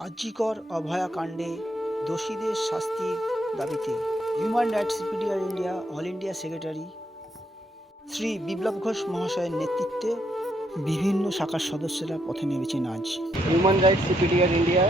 আর্যিকর অভয়াকাণ্ডে দোষীদের শাস্তির দাবিতে human rights superior India all India secretary Shri Biplab Ghosh মহাশয়ের নেতৃত্বে বিভিন্ন শাখার সদস্যরা পথে নেমেছেন আজ। Human rights superior India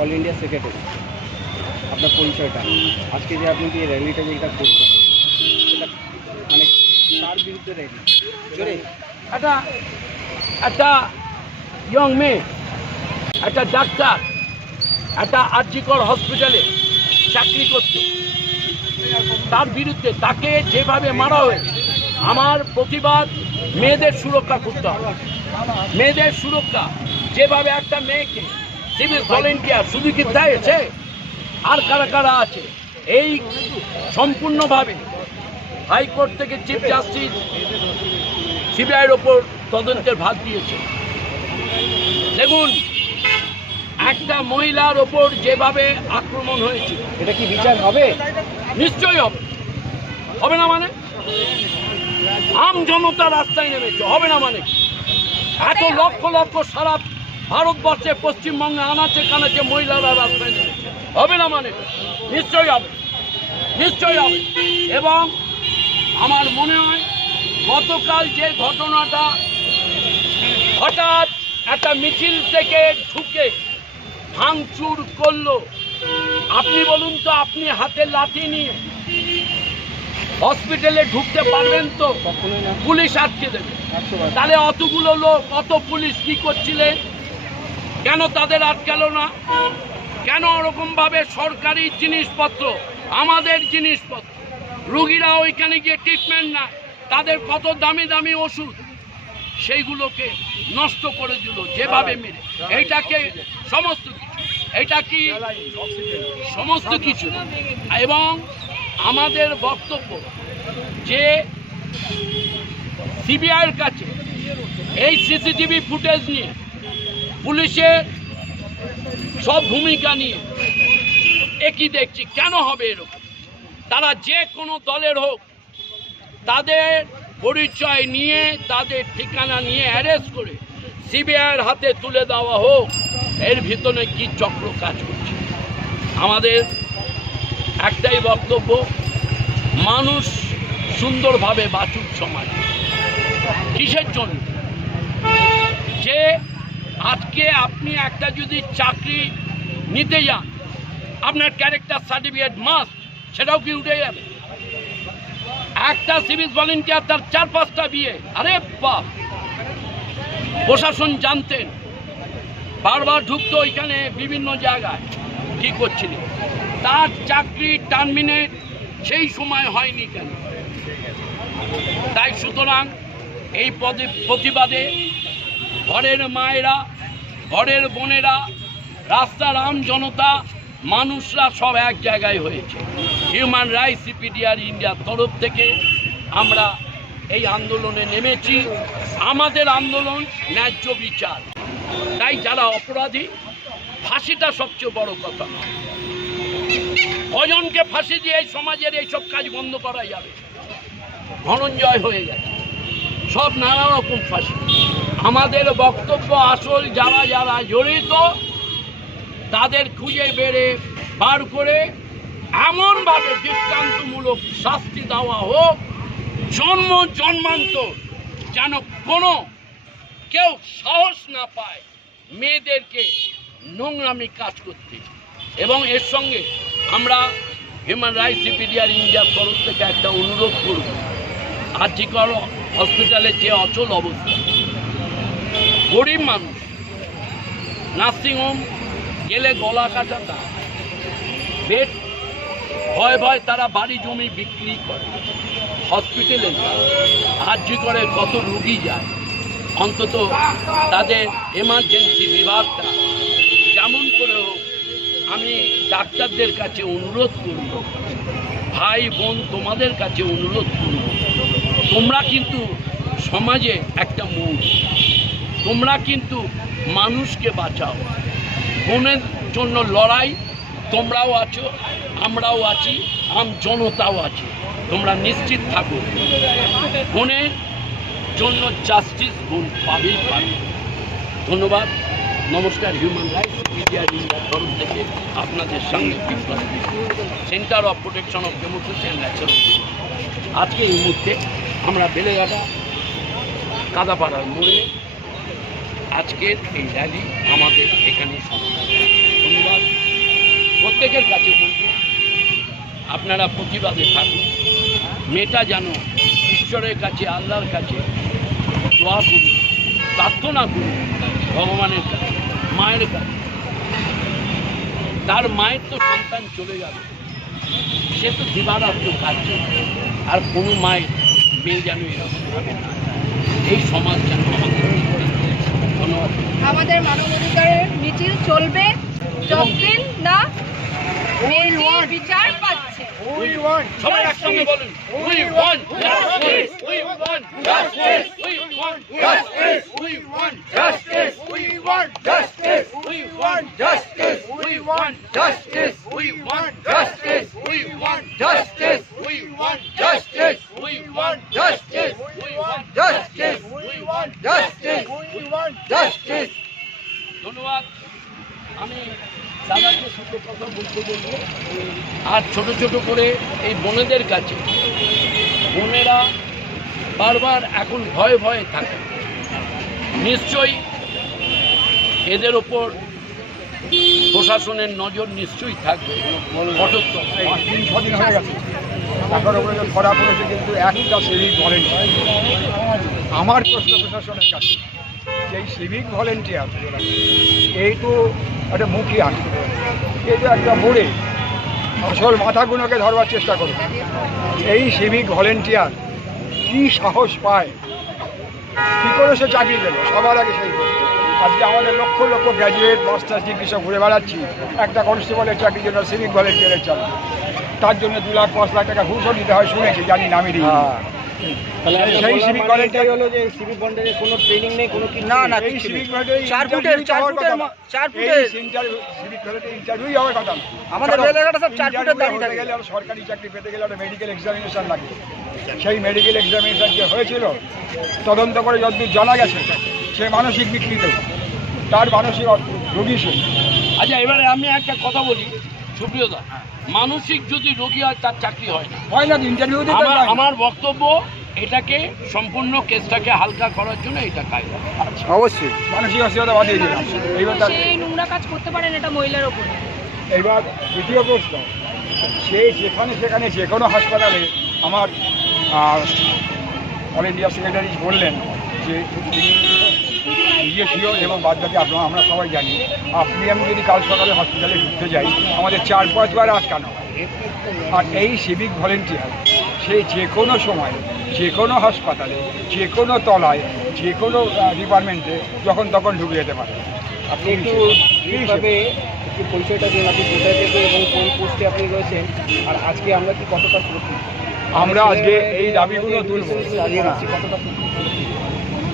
all India secretary আপনার পরিচয়টা। আজকে যে আপনি যে র্যালিটা যেটা করছেন সেটা মানে তার বিরুদ্ধে র্যালি? জোরে। একটা একটা ইয়ং মেয়ে একটা ডাক্তার একটা আর্জিকর হসপিটালে চাকরি করতে তার বিরুদ্ধে তাকে যেভাবে মারা হয়েছে আমার প্রতিবাদ মেয়েদের সুরক্ষা করতে হবে। মেয়েদের সুরক্ষা, যেভাবে একটা মেয়েকে সিভিল ভলেন্টিয়ার শুধু কি আর কারা কারা আছে, এই সম্পূর্ণভাবে হাইকোর্ট থেকে চিফ জাস্টিস সিবিআইয়ের ওপর তদন্তের ভাগ দিয়েছে। দেখুন একটা মহিলার ওপর যেভাবে আক্রমণ হয়েছে এটা কি বিচার হবে? নিশ্চয়ই হবে। হবে না মানে? আম জনতা রাস্তায় নেমেছে হবে না মানে? এত লক্ষ লক্ষ সারা ভারতবর্ষে পশ্চিমবঙ্গে আনাচে কানাচে মহিলারা রাস্তায় নেমেছে। হবে না মানে? নিশ্চয়ই হবে। নিশ্চয়ই হবে। এবং আমার মনে হয় গতকাল যে ঘটনাটা হঠাৎ একটা মিছিল থেকে ঢুকে ভাঙচুর করল। আপনি বলুন তো আপনি হাতে লাঠি নিয়ে হসপিটালে ঢুকতে পারবেন তো? পুলিশ আটকে দেবে। তাহলে অতগুলো লোক অত পুলিশ কি করছিলে? কেন তাদের আটকালো না? কেন ওরকম ভাবে সরকারি জিনিসপত্র আমাদের জিনিসপত্র রুগীরা ওইখানে গিয়ে ট্রিটমেন্ট না তাদের কত দামি দামি ওষুধ সেইগুলোকে নষ্ট করে দিল যেভাবে মেরে। এইটাকে সমস্ত এটা কি সমস্ত কিছু? এবং আমাদের বক্তব্য যে সিবিআইয়ের কাছে এই সিসিটিভি ফুটেজ নিয়ে, পুলিশের সব ভূমিকা নিয়ে একই দেখছি? কেন হবে এরকম? তারা যে কোনো দলের হোক, তাদের পরিচয় নিয়ে, তাদের ঠিকানা নিয়ে অ্যারেস্ট করে সিবিআইয়ের হাতে তুলে দেওয়া হোক, এর ভিতরে কি চক্র কাজ করছে? আমাদের একটাই বক্তব্য, মানুষ সুন্দরভাবে বাঁচুক সমাজ। কিসের জন্য? যে আজকে আপনি একটা যদি চাকরি নিতে যান, আপনার ক্যারেক্টার সার্টিফিকেট মাস্ট সেটাও কি উঠে যাবে? একটা সিভিল ভলেন্টিয়ার তার চার পাঁচটা বিয়ে, আরে বাপ! প্রশাসন জানতেন। বারবার ঢুকতো ওইখানে বিভিন্ন জায়গায়। কি করছিলেন তার চাকরি টার্মিনেট সেই সময় হয়নি কেন? তাই সুতরাং এই প্রতিবাদে ঘরের মায়েরা, ঘরের বোনেরা, রাস্তার আম জনতা, মানুষরা সব এক জায়গায় হয়েছে। হিউম্যান রাইটস সিপিডিআর ইন্ডিয়ার তরফ থেকে আমরা এই আন্দোলনে নেমেছি। আমাদের আন্দোলন ন্যায্য বিচার। তাই যারা অপরাধী, ফাঁসিটা সবচেয়ে বড় কথা। নয় কজনকে ফাঁসি দিয়ে এই সমাজের এইসব কাজ বন্ধ করা যাবে? ধনঞ্জয় হয়ে গেছে। সব নানা রকম ফাঁসি। আমাদের বক্তব্য আসল, যারা যারা জড়িত, তাদের খুঁজে বেড়ে বার করে এমনভাবে দৃষ্টান্তমূলক শাস্তি দেওয়া হোক জন্ম জন্মান্তর যেন কোনো কেউ সাহস না পায় মেয়েদেরকে নোংরামি কাজ করতে। এবং এর সঙ্গে আমরা হিউম্যান রাইটস সিপিডিআর ইন্ডিয়ার তরফ থেকে একটা অনুরোধ করব আর্জিকর হসপিটালের যে অচল অবস্থা, গরিব মানুষ নার্সিংহোম গেলে গলা কাটা দাম বেড, ভয় ভয় তারা বাড়ি জমি বিক্রি করে। হসপিটালে যায়, আর্জি করে কত রুগী যায়, অন্তত তাদের এমার্জেন্সি বিভাগটা যেমন করে আমি ডাক্তারদের কাছে অনুরোধ করব, ভাই বোন তোমাদের কাছে অনুরোধ করব, তোমরা কিন্তু সমাজে একটা মুখ তোমরা কিন্তু মানুষকে বাঁচাও, বোনের জন্য লড়াই, তোমরাও আছো আমরাও আছি, আম জনতাও আছে। তোমরা নিশ্চিত থাকো। বোনের জন্য জাস্টিস বোন পাবেই পাবে। ধন্যবাদ। নমস্কার হিউম্যান রাইটস মিডিয়া ইন্ডিয়ার তরফ থেকে আপনাদের সঙ্গে centre of protection of democracy and natural আজকে এই মুহূর্তে আমরা বেলেঘাটা, কাদাপাড়ার মোড়ে আজকের এই র্যালি আমাদের এখানে সমাপ্ত। প্রত্যেকের কাছে বলব, আপনারা প্রতিবাদে থাকুন। মেয়েটা যেন ঈশ্বরের কাছে, আল্লাহর কাছে দোয়া করুন, প্রার্থনা করুন ভগবানের কাছে, মায়ের কাছে। তার মায়ের তো সন্তান চলে যাবে, সে তো দিবারাত্র কাজ। আর কোনো মায়ের মেয়ে যেন এরকম ভাবে না এই সমাজ যেন আমাদের ধন্যবাদ। আমাদের মানবাধিকারের মিছিল চলবে। যতদিন না মেয়েটির বিচার পাচ্ছে সবাই একসঙ্গে বলুন we want justice we want justice we want justice we want justice we want justice we want justice we want justice we want justice we want justice দাদাকে শুধু কথা বলতে বলব, আর ছোট ছোট করে এই বোনেদের কাছে, বোনেরা বারবার এখন ভয়ে ভয়ে থাকে। নিশ্চয়ই এদের ওপর প্রশাসনের নজর নিশ্চয়ই থাকবে। কিন্তু আমার প্রশ্ন প্রশাসনের কাছে সেই সিভিক ভলেন্টিয়ার এই তো একটা মুখিয়া এই তো একটা মোড়ে আসল মাথাগুলোকে ধরবার চেষ্টা করুন। এই সিভিক ভলেন্টিয়ার কি সাহস পায়? কী করে সে চাকরি পেল? সবার আগে সেই আজকে আমাদের lakh lakh graduate masters degree সব ঘুরে বেড়াচ্ছি। একটা কনস্টেবলের চাকরির জন্য সিভিক ভলেন্টিয়ারের চাকরি। তার জন্য দু লাখ, পাঁচ লাখ টাকা ঘুষও দিতে হয়, শুনেছি, জানি নামি দিই সরকারি চাকরি পেতে গেলে মেডিকেল এক্সামিনেশন লাগে। সেই মেডিকেল এক্সামিনেশন যে হয়েছিল তদন্ত করে যদি জানা গেছে সে মানসিক বিকৃত। তার মানসিক রোগী সে। আচ্ছা এবারে আমি একটা কথা বলি। সুপ্রিয় দা মানসিক যদি রোগী হয় তার চাকরি হয় না। হয় না ইন্টারভিউ আমার বক্তব্য এটাকে সম্পূর্ণ কেসটাকে হালকা করার জন্য এটা কায়দা। অবশ্যই। মানসিক অস্থিরতা বাদিয়ে দিলাম। নোংরা কাজ করতে পারেন এটা মহিলার ওপর। এবার দ্বিতীয় প্রশ্ন। সে যেখানে সেখানে যে কোনো হাসপাতালে আমার অল ইন্ডিয়া সেক্রেটারি বললেন যে নিজে এবং বাদ বাকি আপনারা আমরা সবাই জানি। আপনি আমি যদি কাল সকালে হসপিটালে ঢুকতে যাই আমাদের চার পাঁচবার আটকানো হয়। আর এই সিভিক ভলেন্টিয়ার সে যে কোনো সময় যে কোনো হাসপাতালে যে কোনো তলায় যে কোনো ডিপার্টমেন্টে যখন তখন ঢুকে যেতে পারে। আপনি একটু পরিচয়টা দিন আপনি কোথায় থেকে এবং কোন পোস্টে আপনি রয়েছেন আর আজকে আমরা কি কতটা সুরক্ষিত? আমরা আজকে এই দাবিগুলো তুলব। কতটা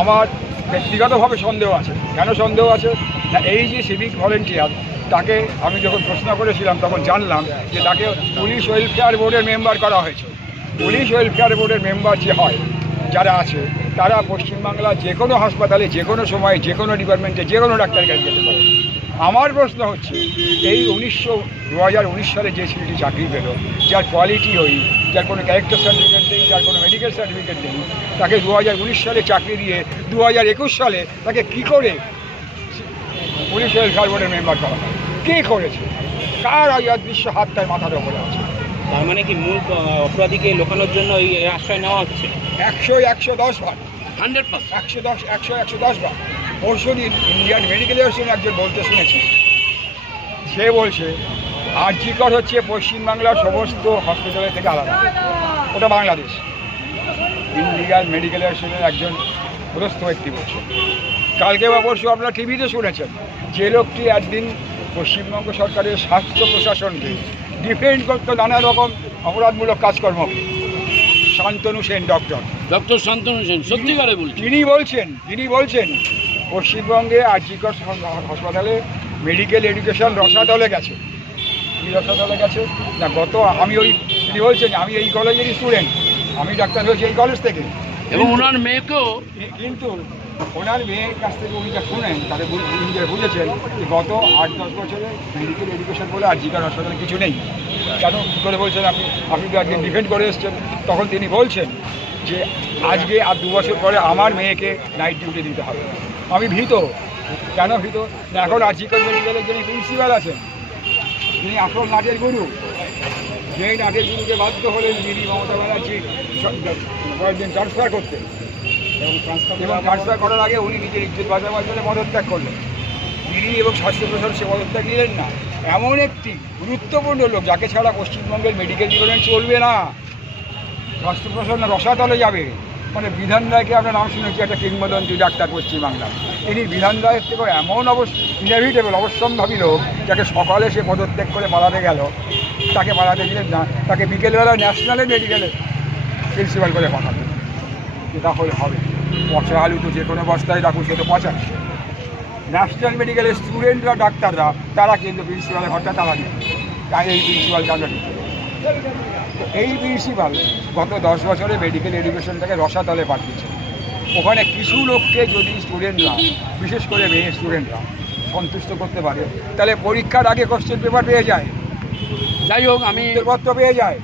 আমার ব্যক্তিগতভাবে সন্দেহ আছে। কেন সন্দেহ আছে? না, এই যে সিভিক ভলেন্টিয়ার তাকে আমি যখন প্রশ্ন করেছিলাম, তখন জানলাম যে তাকে পুলিশ ওয়েলফেয়ার বোর্ডের মেম্বার করা হয়েছে। পুলিশ ওয়েলফেয়ার বোর্ডের মেম্বার যে হয়, যারা আছে, তারা পশ্চিমবাংলার যে কোনো হাসপাতালে, যে কোনো সময়, যে কোনো ডিপার্টমেন্টে যে কোনো ডাক্তারের কাছে যেতে পারে। আমার প্রশ্ন হচ্ছে, এই উনিশশো দু সালে যে ছেলেটি চাকরি পেল, যার কোয়ালিটি ওই যার কোনো ক্যারেক্টার সার্টিফিকেট নেই, যার মেডিকেল সার্টিফিকেট নেই তাকে দু হাজার উনিশ সালে চাকরি দিয়ে দু হাজার একুশ সালে তাকে কী করে পুলিশ ওয়েলফেয়ার বোর্ডের মেম্বার করা কে করেছে? কার ওই অদৃশ্য হাত তার মাথার ওপরে আছে? তার মানে কি মূল অপরাধীকে লোকানোর জন্য এই আশ্রয় নেওয়া হচ্ছে? একশো একশো দশ বার। Hundred percent. একশো দশ একশো একশো দশ বার। পরশু দিন ইন্ডিয়ান মেডিকেল অ্যাসোসিয়েশন একজন বলতে শুনেছি। সে বলছে আর্জিকর হচ্ছে পশ্চিমবাংলার সমস্ত হসপিটালের থেকে আলাদা। ওটা বাংলাদেশ। ইন্ডিয়ান মেডিকেল অ্যাসোসিয়েশনের একজন পদস্থ ব্যক্তি বলছে। কালকে বা পরশু আপনারা টিভিতে শুনেছেন যে লোকটি একদিন পশ্চিমবঙ্গ সরকারের স্বাস্থ্য প্রশাসনকে ডিফেন্ড করতো নানা রকম অপরাধমূলক কাজকর্মকে। শান্তনু সেন ডক্টর ডক্টর শান্তনু সেন সত্যিকারে বলছি। তিনি বলছেন তিনি বলছেন পশ্চিমবঙ্গে আর্জিকর হাসপাতালে মেডিকেল এডুকেশন রসাতলে গেছে। কি রসাতলে গেছে? না গত আমি ওই তিনি বলছেন আমি এই কলেজেরই স্টুডেন্ট আমি ডাক্তার হয়েছি এই কলেজ থেকে। এবং ওনার মেয়েকেও কিন্তু ওনার মেয়ের কাছ থেকে উনি যা শুনেন তাদের যা বুঝেছেন যে গত আট দশ বছরে মেডিকেল এডুকেশন বলে আর জিকার হাসপাতালে কিছু নেই। কেন? কী করে বলছেন আপনি? আপনি তো একদিন ডিফেন্ড করে এসছেন। তখন তিনি বলছেন যে আজকে আর দু বছর পরে আমার মেয়েকে নাইট ডিউটি দিতে হবে। আমি ভীত। কেন ভীত? এখন আর জিকার মেডিকেলের যিনি প্রিন্সিপাল আছেন তিনি আসল নাটের গুরু। যেই নাটের গুরুকে বাধ্য হলেন যিনি মমতা ব্যানার্জি কয়েকদিন ট্রান্সফার করতে। এবং ট্রান্সফার এবং ট্রান্সফার করার আগে উনি নিজের ইজ্জত বাঁচাবার জন্য পদত্যাগ করলেন। তিনি এবং স্বাস্থ্য প্রশাসন সে পদত্যাগ নিলেন না। এমন একটি গুরুত্বপূর্ণ লোক যাকে ছাড়া পশ্চিমবঙ্গের মেডিকেল ডিপার্টমেন্ট চলবে না। স্বাস্থ্য প্রশাসন রসাতলে যাবে। মানে বিধান রায়কে আমরা নাম শুনেছি একটা কিংবদন্তি ডাক্তার পশ্চিমবাংলা তিনি বিধান রায়ের থেকেও এমন অবশ্য ইনএভিটেবল অবশ্যম্ভাবী লোক যাকে সকালে সে পদত্যাগ করে পালাতে গেল। তাকে পালাতে দিলেন না, তাকে বিকেলবেলা ন্যাশনালে মেডিকেলে প্রিন্সিপাল করে পাঠাতেন যে তাহলে হবে। পচা আলু তো যে কোনো বস্তায় রাখুন সে তো পচাচ্ছে ন্যাশনাল মেডিকেলের স্টুডেন্টরা ডাক্তাররা, তারা কিন্তু প্রিন্সিপালের ঘরটা তারা নেই তাই এই প্রিন্সিপাল নেই তো এই প্রিন্সিপাল গত দশ বছরে মেডিকেল এডুকেশনটাকে রসাতলে পাঠিয়েছে। ওখানে কিছু লোককে যদি স্টুডেন্টরা বিশেষ করে মেয়ে স্টুডেন্টরা সন্তুষ্ট করতে পারে, তাহলে পরীক্ষার আগে কোশ্চেন পেপার পেয়ে যায়। যাই হোক আমি পেয়ে যায়।